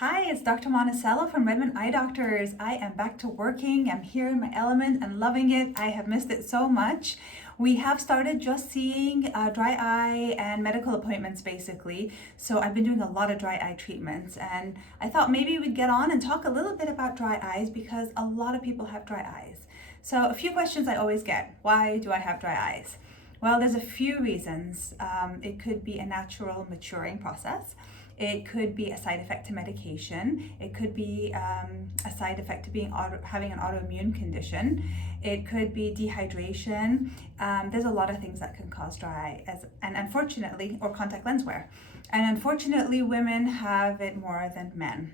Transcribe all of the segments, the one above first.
Hi, it's Dr. Monticello from Redmond Eye Doctors. I am back to working. I'm here in my element and loving it. I have missed it so much. We have started just seeing dry eye and medical appointments basically. So I've been doing a lot of dry eye treatments, and I thought maybe we'd get on and talk a little bit about dry eyes because a lot of people have dry eyes. So a few questions I always get. Why do I have dry eyes? Well, there's a few reasons. It could be a natural maturing process. It could be a side effect to medication. It could be a side effect to having an autoimmune condition. It could be dehydration. There's a lot of things that can cause dry eye, and unfortunately, or contact lens wear. And unfortunately, women have it more than men.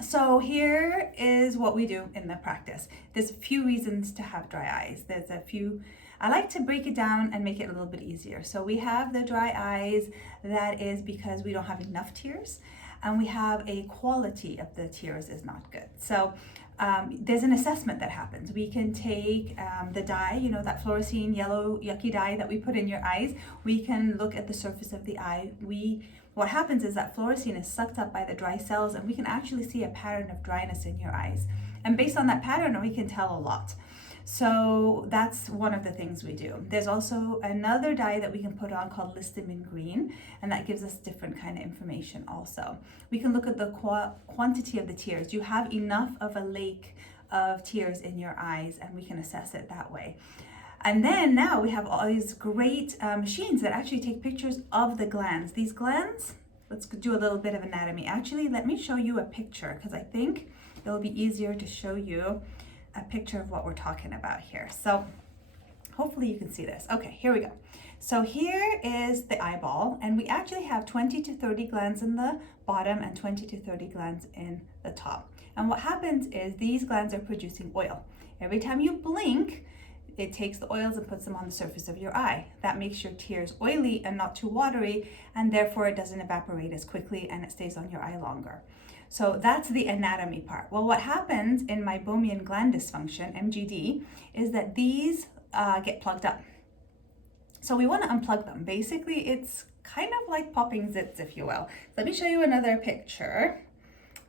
So here is what we do in the practice. There's a few reasons to have dry eyes. I like to break it down and make it a little bit easier. So we have the dry eyes, that is because we don't have enough tears, and we have a quality of the tears is not good. So there's an assessment that happens. We can take the dye, that fluorescein yellow yucky dye that we put in your eyes. We can look at the surface of the eye. What happens is that fluorescein is sucked up by the dry cells, and we can actually see a pattern of dryness in your eyes. And based on that pattern, we can tell a lot. So that's one of the things we do. There's also another dye that we can put on called listamine green, and that gives us different kind of information also. We can look at the quantity of the tears. Do you have enough of a lake of tears in your eyes? And we can assess it that way. And then now we have all these great machines that actually take pictures of the glands. These glands, let's do a little bit of anatomy. Actually, let me show you a picture because I think it'll be easier to show you a picture of what we're talking about here. So hopefully you can see this. Okay, here we go. So here is the eyeball, and we actually have 20 to 30 glands in the bottom and 20 to 30 glands in the top. And what happens is these glands are producing oil. Every time you blink, it takes the oils and puts them on the surface of your eye. That makes your tears oily and not too watery, and therefore it doesn't evaporate as quickly and it stays on your eye longer. So that's the anatomy part. Well, what happens in meibomian gland dysfunction, MGD, is that these get plugged up. So we want to unplug them. Basically, it's kind of like popping zits, if you will. Let me show you another picture.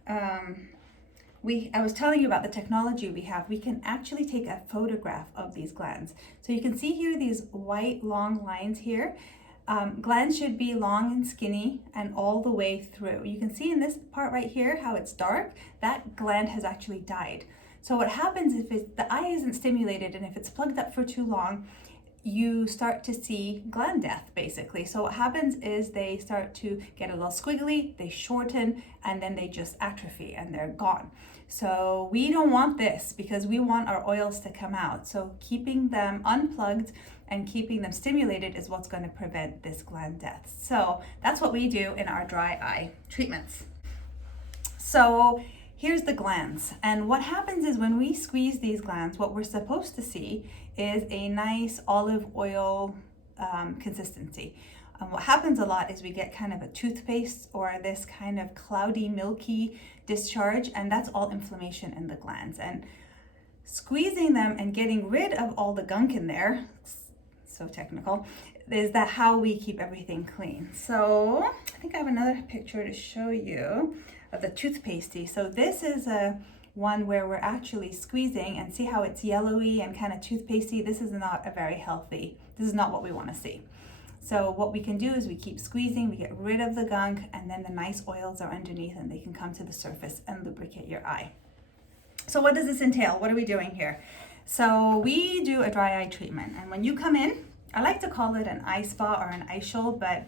I was telling you about the technology we have. We can actually take a photograph of these glands. So you can see here these white long lines here. Glands should be long and skinny and all the way through. You can see in this part right here how it's dark. That gland has actually died. So what happens if the eye isn't stimulated and if it's plugged up for too long, you start to see gland death basically. So what happens is they start to get a little squiggly, they shorten, and then they just atrophy and they're gone. So we don't want this because we want our oils to come out. So keeping them unplugged and keeping them stimulated is what's going to prevent this gland death. So that's what we do in our dry eye treatments. So here's the glands. And what happens is when we squeeze these glands, what we're supposed to see is a nice olive oil consistency. What happens a lot is we get kind of a toothpaste or this kind of cloudy, milky discharge, and that's all inflammation in the glands. And squeezing them and getting rid of all the gunk in there, so technical, is that how we keep everything clean. So I think I have another picture to show you of the toothpastey. So this is one where we're actually squeezing, and see how it's yellowy and kind of toothpastey. This is not this is not what we want to see. So what we can do is we keep squeezing, we get rid of the gunk, and then the nice oils are underneath and they can come to the surface and lubricate your eye. So what does this entail? What are we doing here? So we do a dry eye treatment, and when you come in, I like to call it an eye spa or an eye show, but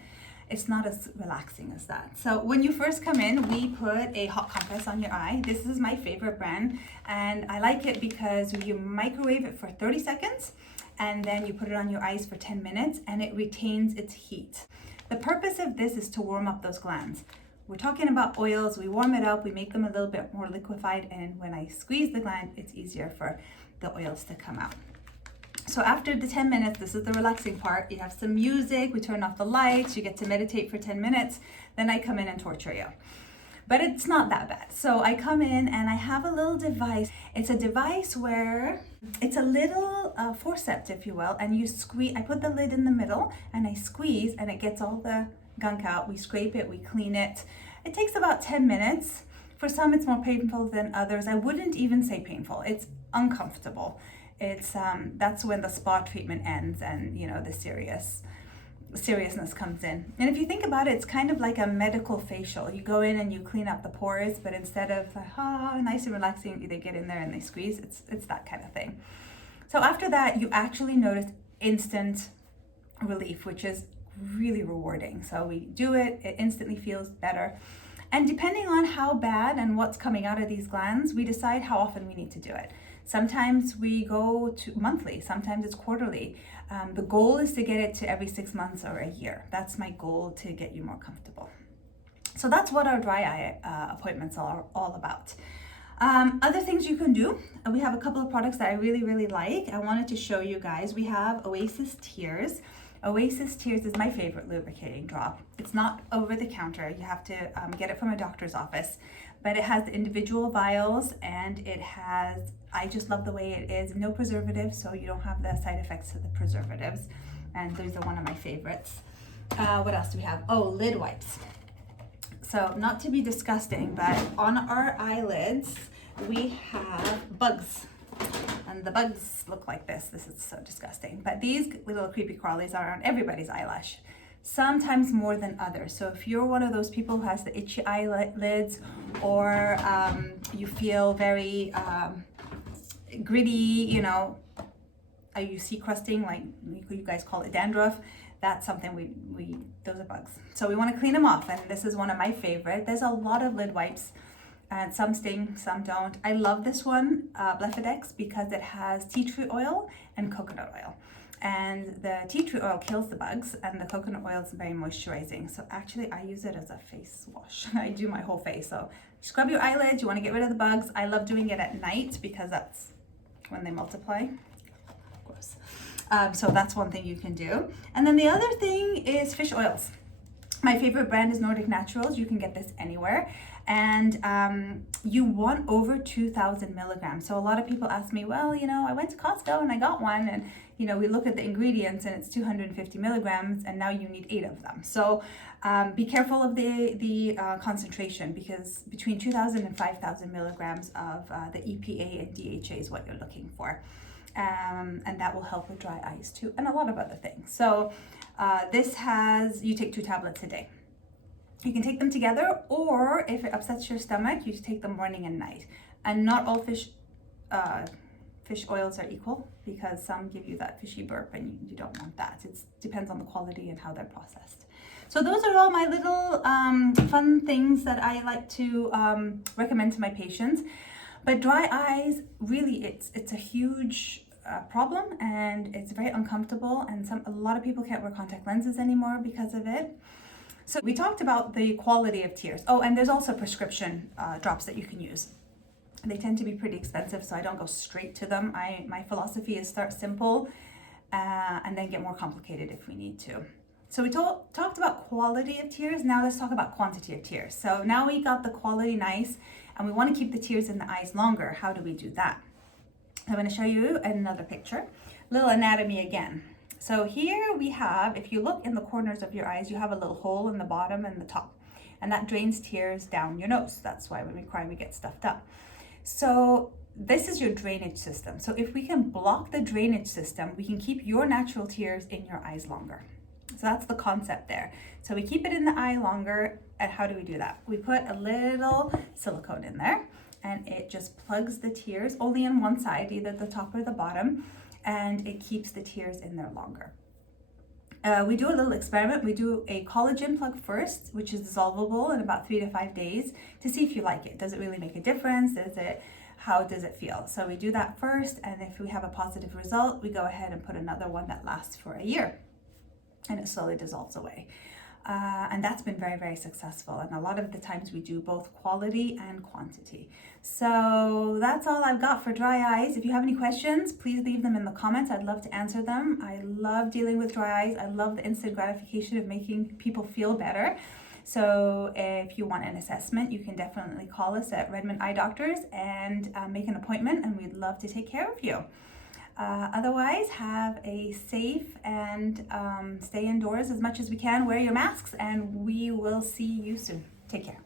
it's not as relaxing as that. So when you first come in, we put a hot compress on your eye. This is my favorite brand, and I like it because you microwave it for 30 seconds, and then you put it on your eyes for 10 minutes, and it retains its heat. The purpose of this is to warm up those glands. We're talking about oils, we warm it up, we make them a little bit more liquefied, and when I squeeze the gland, it's easier for the oils to come out. So after the 10 minutes, this is the relaxing part. You have some music, we turn off the lights, you get to meditate for 10 minutes, then I come in and torture you. But it's not that bad. So I come in and I have a little device. It's a device where it's a little forceps, if you will, and you squeeze. I put the lid in the middle and I squeeze and it gets all the gunk out. We scrape it, we clean it. It takes about 10 minutes. For some, it's more painful than others. I wouldn't even say painful. It's uncomfortable. It's that's when the spa treatment ends and, you know, the seriousness comes in. And if you think about it, it's kind of like a medical facial. You go in and you clean up the pores, but instead of nice and relaxing, they get in there and they squeeze. It's that kind of thing. So after that, you actually notice instant relief, which is really rewarding. So we do it, it instantly feels better. And depending on how bad and what's coming out of these glands, we decide how often we need to do it. Sometimes we go to monthly, sometimes it's quarterly. The goal is to get it to every 6 months or a year. That's my goal, to get you more comfortable. So that's what our dry eye appointments are all about. Other things you can do, we have a couple of products that I really like. I wanted to show you guys. We have Oasis Tears. Oasis Tears is my favorite lubricating drop. It's not over the counter. You have to get it from a doctor's office, but it has the individual vials, and it has, I just love the way it is, no preservatives, so you don't have the side effects of the preservatives. And those are one of my favorites. What else do we have? Oh, lid wipes. So not to be disgusting, but on our eyelids, we have bugs. And the bugs look like this. This is so disgusting. But these little creepy crawlies are on everybody's eyelash, sometimes more than others. So if you're one of those people who has the itchy eyelids, or you feel very gritty, you know, you see crusting, like you guys call it dandruff, that's something those are bugs. So we want to clean them off, and this is one of my favorite. There's a lot of lid wipes, and some sting, some don't. I love this one, Blefadex, because it has tea tree oil and coconut oil. And the tea tree oil kills the bugs, and the coconut oil is very moisturizing. So actually I use it as a face wash. I do my whole face. So scrub your eyelids, you want to get rid of the bugs. I love doing it at night because that's when they multiply. Gross. So that's one thing you can do. And then the other thing is fish oils. My favorite brand is Nordic Naturals. You can get this anywhere. And you want over 2,000 milligrams. So a lot of people ask me, well, you know, I went to Costco and I got one, and, you know, we look at the ingredients and it's 250 milligrams, and now you need 8 of them. So be careful of the concentration, because between 2,000 and 5,000 milligrams of the EPA and DHA is what you're looking for. And that will help with dry eyes too, and a lot of other things. So you take 2 tablets a day. You can take them together, or if it upsets your stomach, you take them morning and night. And not all fish oils are equal, because some give you that fishy burp, and you don't want that. It depends on the quality and how they're processed. So those are all my little fun things that I like to recommend to my patients. But dry eyes, really, it's a huge problem, and it's very uncomfortable, and a lot of people can't wear contact lenses anymore because of it. So we talked about the quality of tears. Oh, and there's also prescription drops that you can use. They tend to be pretty expensive, so I don't go straight to them. My philosophy is start simple and then get more complicated if we need to. So we talked about quality of tears. Now let's talk about quantity of tears. So now we got the quality nice, and we want to keep the tears in the eyes longer. How do we do that? I'm going to show you another picture. Little anatomy again. So here we have, if you look in the corners of your eyes, you have a little hole in the bottom and the top, and that drains tears down your nose. That's why when we cry, we get stuffed up. So this is your drainage system. So if we can block the drainage system, we can keep your natural tears in your eyes longer. So that's the concept there. So we keep it in the eye longer. And how do we do that? We put a little silicone in there, and it just plugs the tears only on one side, either the top or the bottom, and it keeps the tears in there longer. We do a little experiment. We do a collagen plug first, which is dissolvable in about 3 to 5 days, to see if you like it. Does it really make a difference? How does it feel? So we do that first, and if we have a positive result, we go ahead and put another one that lasts for a year, and it slowly dissolves away. And that's been very, very successful. And a lot of the times we do both quality and quantity. So that's all I've got for dry eyes. If you have any questions, please leave them in the comments. I'd love to answer them. I love dealing with dry eyes. I love the instant gratification of making people feel better. So if you want an assessment, you can definitely call us at Redmond Eye Doctors and make an appointment, and we'd love to take care of you. Otherwise, have a safe and stay indoors as much as we can. Wear your masks, and we will see you soon. Take care.